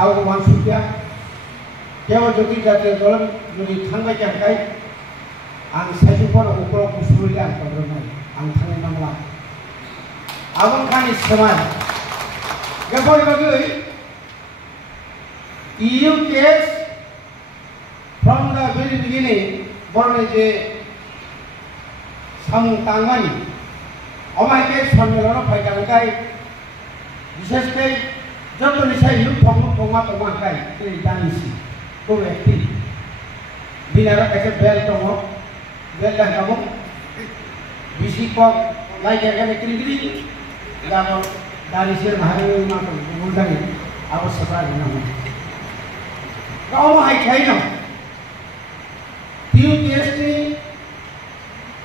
गाव मानसिया केवल जदि जाते दल जदि थांबाय थाखाय आं साइजफोर उपर कुसुरुलि आं खालामनाय आं थांनाय नांला आबुं खानि समाय गेफोर बागै EU case from the very beginning borne je samtangmani amai ke सम्मेलन फाइखांखाय बिसेसकै जतनि साइलु फमा खाय ए दानिसि को व्यक्ति बिनारा कैसे बेल दङ बेल दांगामो बिसिको लाइगागने क्रिग्रि गामो दानिसि माहारि माखौ बुंदानि आवश्यकता गैया गाव हाइखायनो TUTST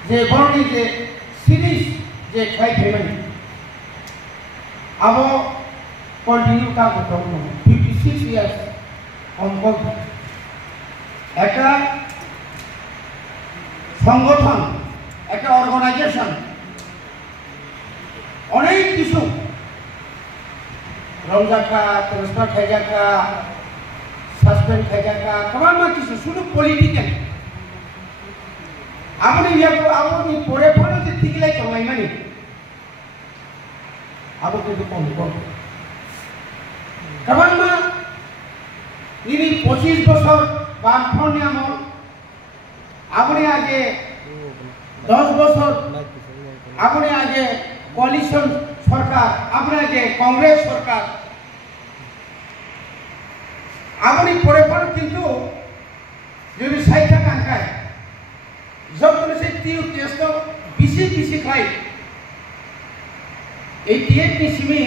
जे बरनि जे सीरीज जे खायफैमोन अब कन्टिन्यू का दं 56 years অঙ্কন একটা সংগঠন একটা অর্গানাইজেশন অনেক কিছু রমজাকা ট্রান্সফার খাইজাকা সাসপেন্ড খাইজাকা কমানো কিছু শুধু পলিটিক্যাল আপনি আপনি পরে পরে যে ঠিকলাই কমাই মানে আপনি কিন্তু কম কম কারণ ইনি 25 বছর বামফ্রন্ট আমল আপনি আগে 10 বছর আপনি আগে কোয়ালিশন সরকার আপনি আগে কংগ্রেস সরকার আপনি পরে পরে কিন্তু যদি সাইটা কাঙ্কায় যখন সে TUTST বিসি খাই 88 नि सिमी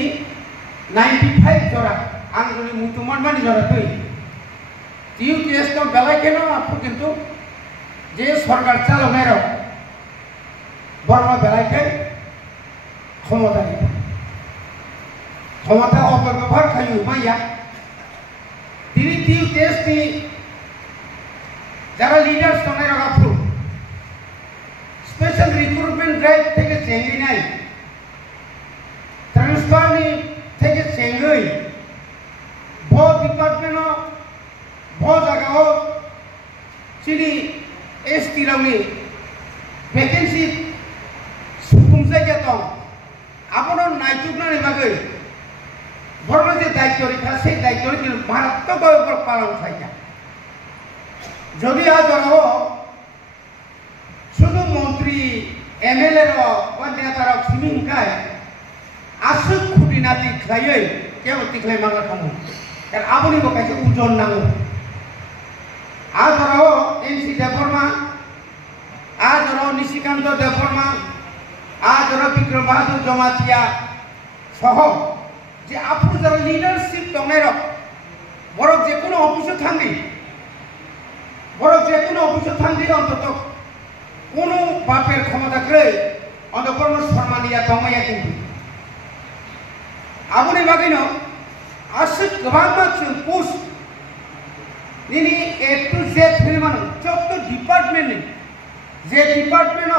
95 जरा आं जुदि मुतुमान मानि जरा तै TUTST बेलाय केनो आपु किन्तु जे सरकार चालनाय र बरमा बेलायके क्षमता अपव्यवहार खायु माया तिनि TUTST नि जरा लीडर्स तनाय र आपु स्पेशल रिक्रुटमेंट ड्राइव থেকে চেঙ্গি নাই ट्रांसफार नि থেকে চেঙ্গই ব ডিপার্টমেন্ট ব জায়গাও सिनि ST रावनि ভ্যাকেন্সি सुफुंजाय दं आपनो नायजुगनानि बागै बरनो जे दायित्व रेखा সেই दायित्व कि मारात्मकভাবে पालन खायजा যদি আজ শুধু মন্ত্রী MLA র নেতার সিমিংকায় আসুক খুঁটিনাটি খাইয়ে কেউ তিখলাই মাংলা খামো কারণ আপনি কাছে ওজন নাঙো আজ NC দেববর্মা আজ নিশিকান্ত দেববর্মা আজ বিক্রম বাহাদুর জমাতিয়া সহ যে আপনি যারা লিডারশিপ দংনাই বরং যে কোনো অফিসে থাকি অন্তত কোনো বাপের ক্ষমতা করে অন্তকর্ণ সম্মানিয়া দমাইয়া কিন্তু আপনি বাগিন আসে গোबां मानसि post Nini A to Z ফিল্মান যত ডিপার্টমেন্ট যে ডিপার্টমেন্ট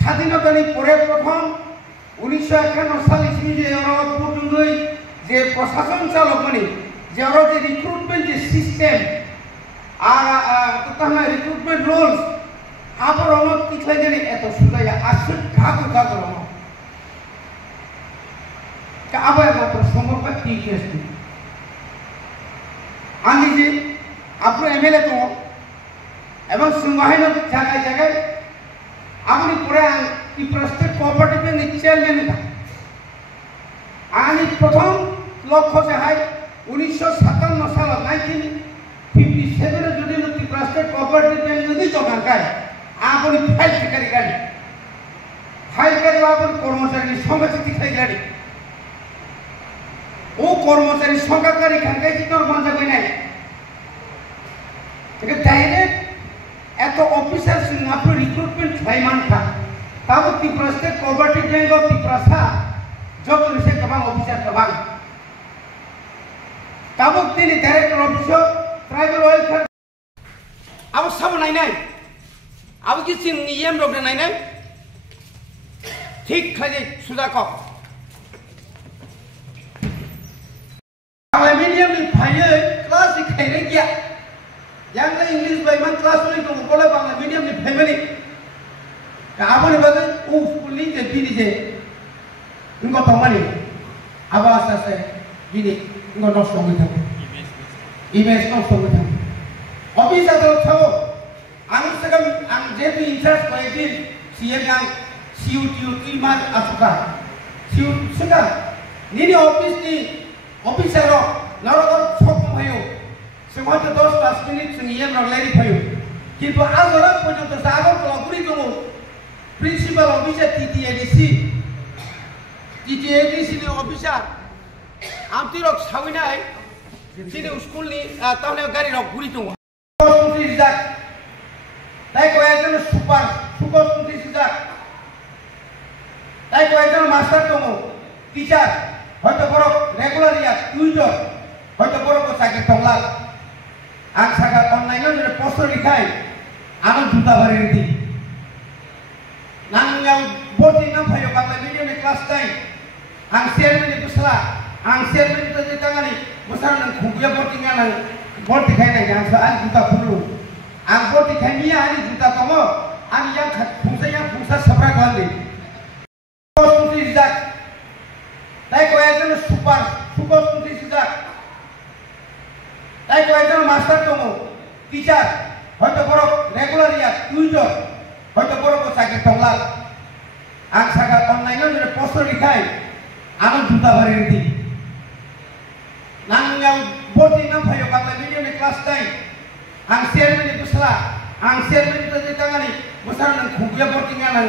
স্বাধীনতানি পরে প্রথম 1951 সালে যে পুটুঙ্গই যে প্রশাসন চালক মানে যে যে রিক্রুটমেন্ট যে সিস্টেম আর তখন রিক্রুটমেন্ট রুলস আবার অনেক তিখলাই জানি এত সুদাইয়া আসে ঘাগর আবার মাত্র সম্ভব TUTST आंनि जे आपनो MLA दङ এবং सिंहायन জায়গায় আপনি পরে Tripura state cooperative bank chairman था आंनि प्रथम लक्ष्य जाहाय 1957 साल 1957 যদি ত্রিপুরা স্টেট কোঅপারেটিভ ব্যাংক যদি জমাকায় আপনি ফাইল ঠিকারি গাড়ি আপনি কর্মচারী সংখ্যা চিঠি খাই গাড়ি ও কর্মচারী সংখ্যাকারী খানকাই তোর বাঁচা কই নাই ঠিক ডাইরেক্ট এত অফিসার সিং আপনি রিক্রুটমেন্ট ছয় মান খা তাও Tripura state cooperative bank Tripura সা যত সে গোबां অফিসার গোबां তাও তিনি ডাইরেক্টর অফিসার ট্রাইবাল ওয়েলফেয়ার আবো সব নাই আবো কি সিং নিয়ম রক নাই ঠিক খালি সুদা ক medium medium ni phaye class ni khaire gya yang la English bai man class ni to kola bangla medium ni family ka abone bagai school ni je bini je ngo tomani aba asase bini ngo no songi thang image no songi thang office ado thao ang sagam ang je tu interest bai din CM yang CUTU imat asuka CU suka ni office ni officer ro narokor chok bhayo semata 10 minute singiyam ro lady bhayo kintu agora porjonto sago kolaguri dongo principal officer TTADC ni officer amti rok sawinai sini school ni tahone gari rok guri dongo student jak tai ko ekjon super student jak tai ko ekjon master dongo teacher hoyto borok regular ya tuitor hoyto borok ko sakit tonglar ang saga online ni poster likhai ang juta bari riti nang yang boarding na phayo bangla video ni class time ang chairman ni busla ang chairman to je tangani busar nang khubya boarding na board dikhai na yang sa ang juta phulu ang board dikhai ni ani juta tomo ang yang phungsa sabra khali student jak tai ko ekjon super student jak tai ko ekjon master dongo teacher hoyto borok regular ya tuitor hoyto borok ko sakit tonglar ang saga online ni poster likhai ang juta bari riti nang yang boarding na phayo bangla video ni class time ang chairman ni busla ang chairman to je tangani busar nang khubya boarding na